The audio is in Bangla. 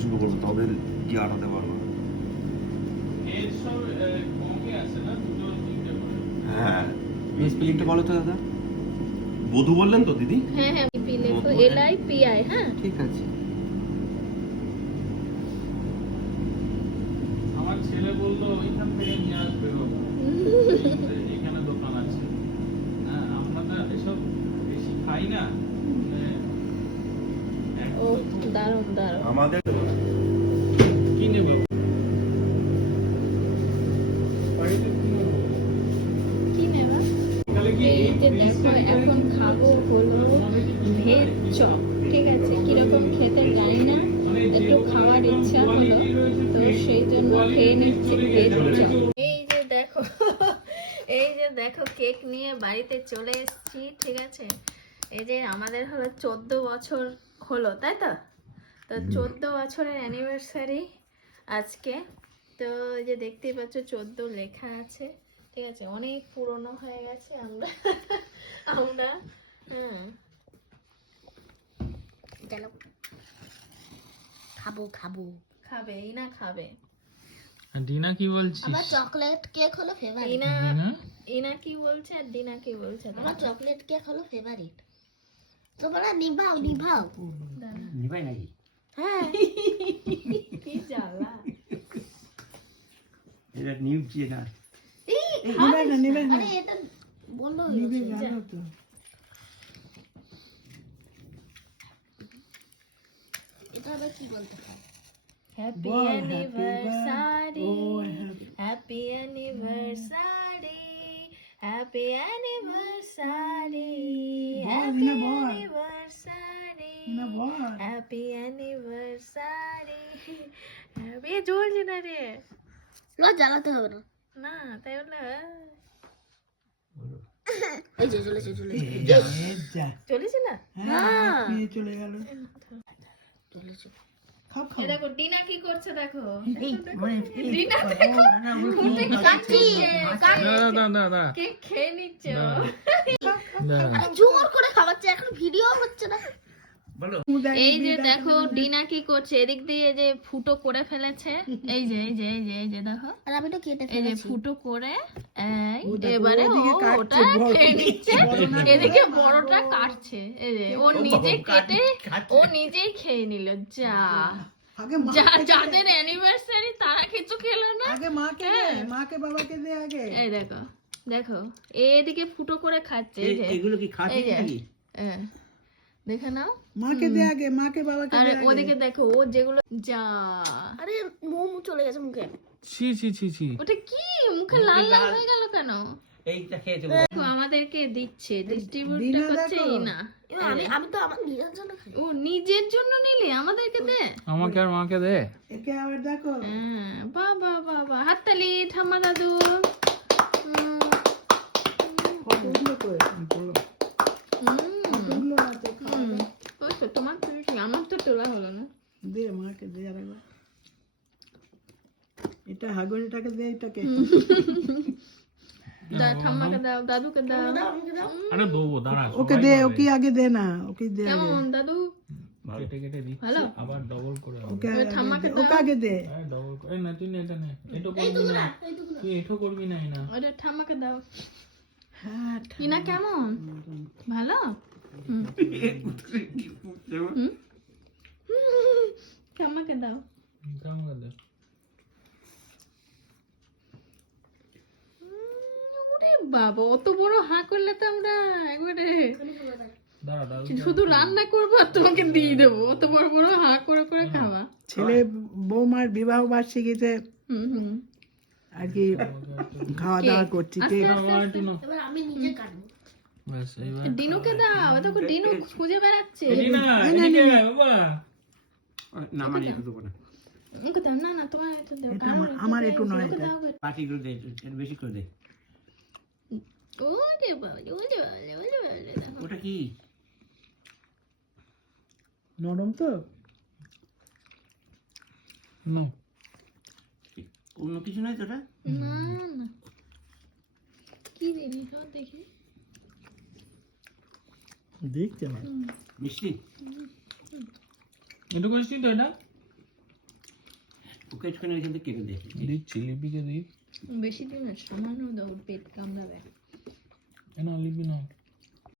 শুরু করব তাদের কি আটাতে পারব হ্যাঁ। স্পেলিংটা বলো তো দাদা। বধু বললেন তো দিদি? হ্যাঁ হ্যাঁ পি লেখো এল আই পি আই হ্যাঁ? ঠিক আছে আমার ছেলে বলল ওইখান থেকে নিয়ে আসবে ও। এখানে দোকান আছে হ্যাঁ আমরা তো এসব বেশি খাই না মানে, ও দারুণ দারুণ আমাদের কি নেবে? কি নেব? কি নেবা? সকালে কি এই যে দেখো এখন খাব হলো ভেজ চপ ঠিক আছে? কীরকম খেতে জানি না একটু খাওয়ার ইচ্ছা হলো তো সেই জন্য খেয়ে নিচ্ছি ভেজ চপ। এই যে দেখো এই যে দেখো কেক নিয়ে বাড়িতে চলে এসেছি ঠিক আছে? এই যে আমাদের হলো চোদ্দ বছর হলো তাই তো? তো চোদ্দ বছরের অ্যানিভার্সারি আজকে। তো এই যে দেখতেই পাচ্ছ চোদ্দ লেখা আছে। ঠিক আছে অনেক পুরনো হয়ে গেছে আমরা। আমরা হ্যাঁ খাব খাব। খাবে ইনা খাবে। ডিনা কি বলছিস? আমার চকলেট কেক হলো ফেভারিট ইনা ইনা কি বলছে আর ডিনা কি বলছে? আমার চকলেট কেক হলো ফেভারিট তোমরা নিভাও নিভাও। নিবাই নাকি? হ্যাঁ। কি জ্বালা। এটা নিউজি না আরে এটা বলল এটা আবার কি বলতে হয়? Happy anniversary happy anniversary happy anniversary happy anniversary happy anniversary happy জ্বলছে না রে লজ জ্বালাতে হবে না। না তাই বলে এই যে চলেছে চলেছে। চলেছে না? হ্যাঁ চলে গেল। চলেছে। দেখো ডিনা কি করছে দেখো। মানে ডিনা দেখো। দাদা খেয়ে নিচ্ছে জোর করে খাওয়াচ্ছে এখন ভিডিও হচ্ছে না। এই যে দেখো ডিনা কি করছে? এদিক দিয়ে যে ফুটো করে ফেলেছে। এই যে এই যে এই যে এই যে দেখো। আর আমি তো কেটে এই যে ফুটো করে এবারে ও ওটা খেয়ে নিচ্ছে। এদিকে বড়টা কাটছে। এই যে ও নিজে কেটে ও নিজেই খেয়ে নিল। যা। যা যাদের অ্যানিভার্সারি তারা কিছু খেলো না। আগে মাকে দে মাকে বাবাকে দে আগে। এই দেখো দেখো এদিকে ফুটো করে খাচ্ছে এগুলো কি খাচ্ছে এই হ্যাঁ। দেখে নাও। মাকে দে আগে মাকে বাবাকে আর ওদিকে দেখো ও যেগুলো যা। আরে মোমো চলে গেছে মুখে। ছি ছি ছি ছি। ওটা কি? মুখে লাল লাল হয়ে গেল কেন? এইটা খেয়েছে দেখো আমাদেরকে দিচ্ছে ডিস্ট্রিবিউটটা করছে দেখো। আমি আমি তো আমার নিজের জন্য খাই। ও নিজের জন্য নিলে আমাদেরকে দে। আমাকে আর মাকে দে। একে আবার দেখো। হ্যাঁ বাবা বাবা হাততালি ঠাম্মা দাদু উম, কতগুলো করে উম, কতগুলো আছে উম। ওই তো তোমার থেকে কি আমার তো তোলা হলো না দে মাকে দে আর একবার এটা হাগরিটাকে দে এটাকে। দা ঠাম্মাকে দাও দাদুকে দাও। আরে দেবো দাঁড়া ওকে দে ওকে আগে দে না ওকে দে। কেমন দাদু? কেটে কেটে দিচ্ছি ভালো? আবার ডবল করে ওকে ঠাম্মাকে ওকে আগে দে। ডবল করে না তুই না এটা নে। এটা করবি না। তুই এঠো করবি না না। ওটা ঠাম্মাকে দাও। হ্যাঁ ইনা কেমন? ভালো? ঠাম্মাকে দাও কেমন করে উম, ওরে বাবা অত বড় হাঁ করলে তো আমরা একবারে শুধু রান্না করব আর তোমাকে দিয়ে দেবো অত বড় বড় হাঁ করে করে খাওয়া। ছেলে বৌমার বিবাহ বার্ষিকীতে হুম হুম। আর কি খাওয়া দাওয়া করছি আমি নিজে কাটবো। ডিনুকে দাও দেখো ডিনু খুঁজে বেড়াচ্ছে। না মানে একটু দেবো না। না না তোমার আমার- একটু নয় দে বেশি করে দে ওরে বাবা ওরে বাবা ওরে বাবা দেখো। ওটা কি? নরম তো? নো। অন্য কিছু নয় না না। কি ও দেখি। দেখছে না মিষ্টি? করিস তো এটা। ওকে একটুখানি এখান থেকে কেটে দে। দিচ্ছি লিপিকে দিই বেশি দিন না সামান্য দৌড় পেট কামড়াবে। না লিপি না?